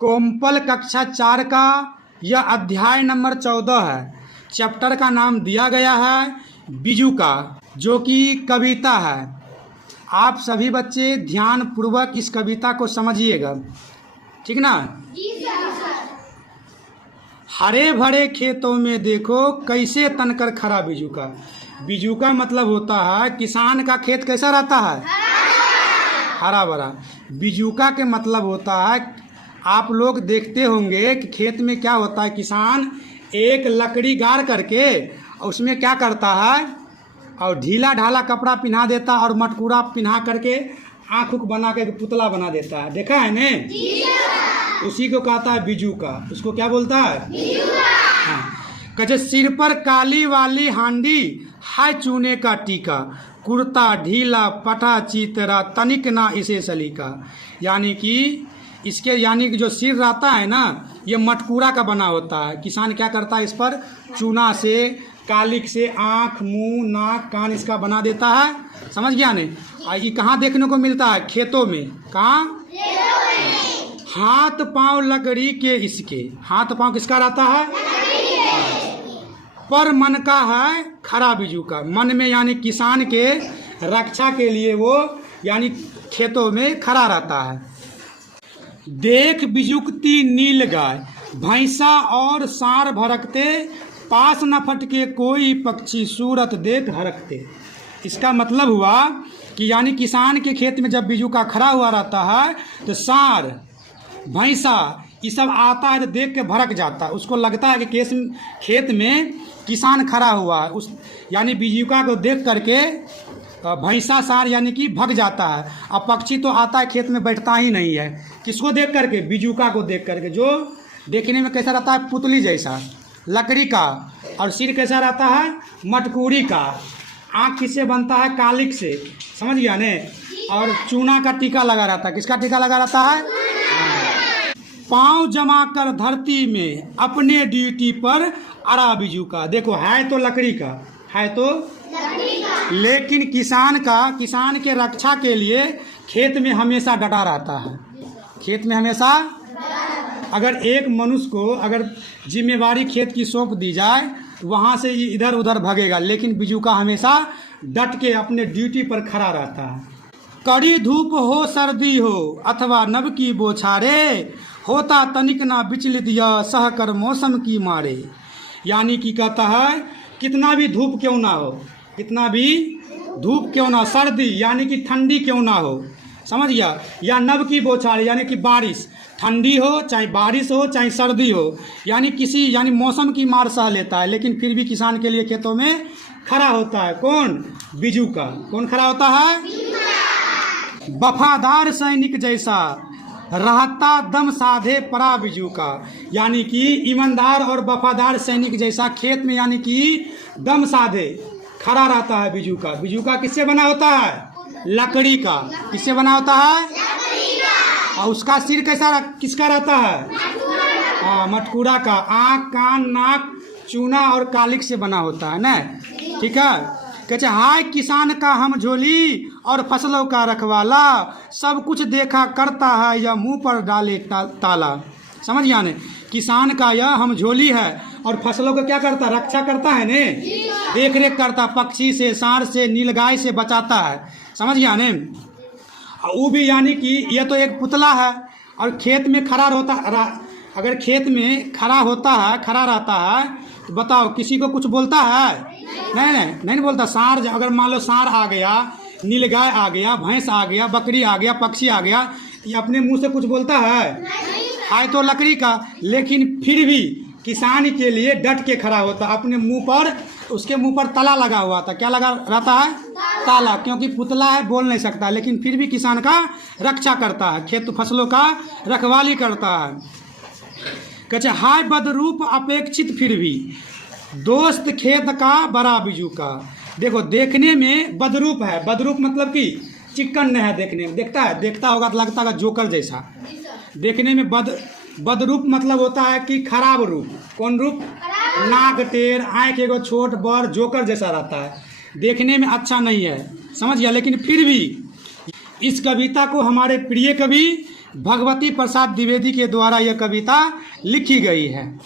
कोम्पल कक्षा 4 का यह अध्याय नंबर 14 है। चैप्टर का नाम दिया गया है बिजू का, जो कि कविता है। आप सभी बच्चे ध्यान पूर्वक इस कविता को समझिएगा, ठीक ना। हरे भरे खेतों में देखो कैसे तनकर खरा बिजू का। बिजू का मतलब होता है किसान का खेत कैसा रहता है, हरा भरा। बिजूका के मतलब होता है, आप लोग देखते होंगे कि खेत में क्या होता है, किसान एक लकड़ी गाड़ करके उसमें क्या करता है और ढीला ढाला कपड़ा पिन्हा देता और मटकूरा पिन्हा करके आँख उख बना के पुतला बना देता है। देखा है ने, उसी को कहता है बिजू का। उसको क्या बोलता है, हाँ। कहे सिर पर काली वाली हांडी है चूने का टीका, कुर्ता ढीला पटा चीतरा तनिक ना इसे सलीका। यानी कि इसके यानी कि जो सिर रहता है ना, ये मटकूरा का बना होता है। किसान क्या करता है, इस पर चूना से कालिक से आँख मुंह नाक कान इसका बना देता है। समझ गया ने। ये कहाँ देखने को मिलता है, खेतों में। कहाँ, हाथ पांव लकड़ी के इसके। हाथ पांव किसका रहता है, पर मन का है खरा बिजू का। मन में यानी किसान के रक्षा के लिए वो यानी खेतों में खड़ा रहता है। देख बिजुकती नील गाय भैंसा और सार भरकते, पास न फटके कोई पक्षी सूरत देख हरकते। इसका मतलब हुआ कि यानी किसान के खेत में जब बिजू का खड़ा हुआ रहता है तो सार भैंसा ये सब आता है तो देख के भड़क जाता है। उसको लगता है कि खेत में किसान खड़ा हुआ है। उस यानी बिजुका को देख करके भैंसा सार यानी कि भग जाता है। अब पक्षी तो आता है खेत में बैठता ही नहीं है। किसको देख करके, बिजुका को देख करके, जो देखने में कैसा रहता है, पुतली जैसा लकड़ी का, और सिर कैसा रहता है, मटकूरी का। आँख किससे बनता है, कालिक से। समझ गया ने। और चूना का टीका लगा रहता है। किसका टीका लगा रहता है, पाँव जमा कर धरती में अपने ड्यूटी पर अड़ा बिजू का। देखो है तो लकड़ी का, है तो लेकिन किसान के रक्षा के लिए खेत में हमेशा डटा रहता है। खेत में हमेशा, अगर एक मनुष्य को अगर जिम्मेवारी खेत की सौंप दी जाए तो वहाँ से ये इधर उधर भगेगा, लेकिन बिजू का हमेशा डट के अपने ड्यूटी पर खड़ा रहता है। कड़ी धूप हो सर्दी हो अथवा नभ की बौछारे, होता तनिक ना विचलित यह सहकर मौसम की मारे। यानी कि कहता है कितना भी धूप क्यों ना हो, कितना भी धूप क्यों ना, सर्दी यानी कि ठंडी क्यों ना हो, समझ गया, या नभ की बौछार यानी कि बारिश, ठंडी हो चाहे बारिश हो चाहे सर्दी हो, यानी किसी यानी मौसम की मार सह लेता है, लेकिन फिर भी किसान के लिए खेतों में खड़ा होता है। कौन, बिजू का। कौन खड़ा होता है, वफादार सैनिक जैसा रहता दम साधे परा बिजू का। यानी कि ईमानदार और वफादार सैनिक जैसा खेत में यानी कि दम साधे खड़ा रहता है बिजू का। बिजू का किससे बना होता है, लकड़ी का। किससे बना होता है, और उसका सिर कैसा किसका रहता है, हाँ, मटकूरा का। आँख कान नाक चूना और कालिक से बना होता है ना, ठीक है। कहते हाय किसान का हम झोली और फसलों का रखवाला, सब कुछ देखा करता है यह मुंह पर डाले ताला। समझ गया ने। किसान का यह हम झोली है और फसलों का क्या करता है, रक्षा करता है ने, देख रेख करता, पक्षी से सार से नीलगाय से बचाता है। समझ गया ने। वो भी यानी कि यह तो एक पुतला है और खेत में खड़ा होता, अगर खेत में खड़ा होता है, खड़ा रहता है तो बताओ किसी को कुछ बोलता है, नहीं बोलता। सार अगर मान लो सार आ गया, नीलगाय आ गया, भैंस आ गया, बकरी आ गया, पक्षी आ गया, ये अपने मुंह से कुछ बोलता है तो लकड़ी का, लेकिन फिर भी किसान के लिए डट के खड़ा होता। अपने मुंह पर, उसके मुंह पर ताला लगा हुआ था। क्या लगा रहता है, ताला, क्योंकि पुतला है, बोल नहीं सकता, लेकिन फिर भी किसान का रक्षा करता है, खेत फसलों का रखवाली करता है। कहते हाय बदरूप अपेक्षित फिर भी दोस्त खेत का बड़ा बिजू का। देखो देखने में बदरूप है, बदरूप मतलब कि चिकन है, देखने में देखता होगा तो लगता है जोकर जैसा। देखने में बदरूप मतलब होता है कि खराब रूप। कौन रूप, नाक टेढ़, आँख एगो छोट बड़ जोकर जैसा रहता है, देखने में अच्छा नहीं है। समझ गया। लेकिन फिर भी इस कविता को हमारे प्रिय कवि भगवती प्रसाद द्विवेदी के द्वारा यह कविता लिखी गई है।